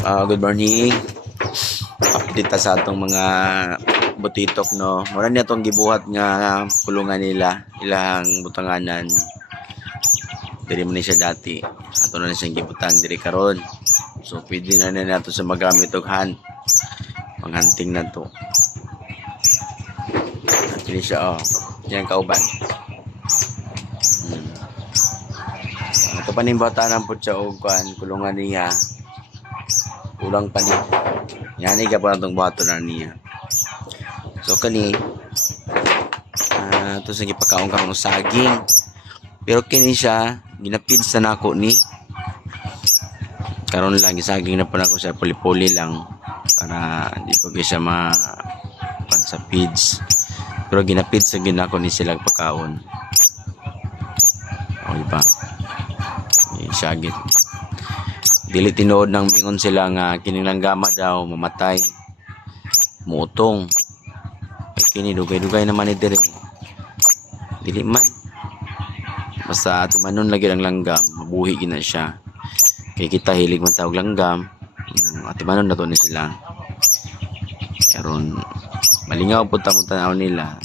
Good morning. Update ta sa atong mga butitok no. Mura niya tong gibuhat nga kulungan nila, ilang butanganan. Diri man ni siya dati. Ato na siyang gibutang diri karon. So pwede na nato sa magamit og hunt. Panghunting na to. Diri siya Yan kauban. Ito pa ning batanan pud siya og kulungan niya. Ulang pa ni. Yan ka pa itong bato na niya. So kani ito sa gipakaon kang saging. Pero kini siya ginapid sa nako ni. Karon lang gisaging na pa nako sa puli-puli lang para di pa siya pan sa feeds. Pero ginapid sa ginako ni sila pagkaon. O iba. Syagit. Dili tinuod nang mingon sila nga kining langgama daw mamatay. Muutong. Ay kini dugay-dugay naman ni diri. Dili man. Basta tumanon lagi ang langgam, mabuhi gina siya. Kay kita hilig man tawag langgam. Atimanon na to ni sila. Karon malingaw pud ta tanaw nila.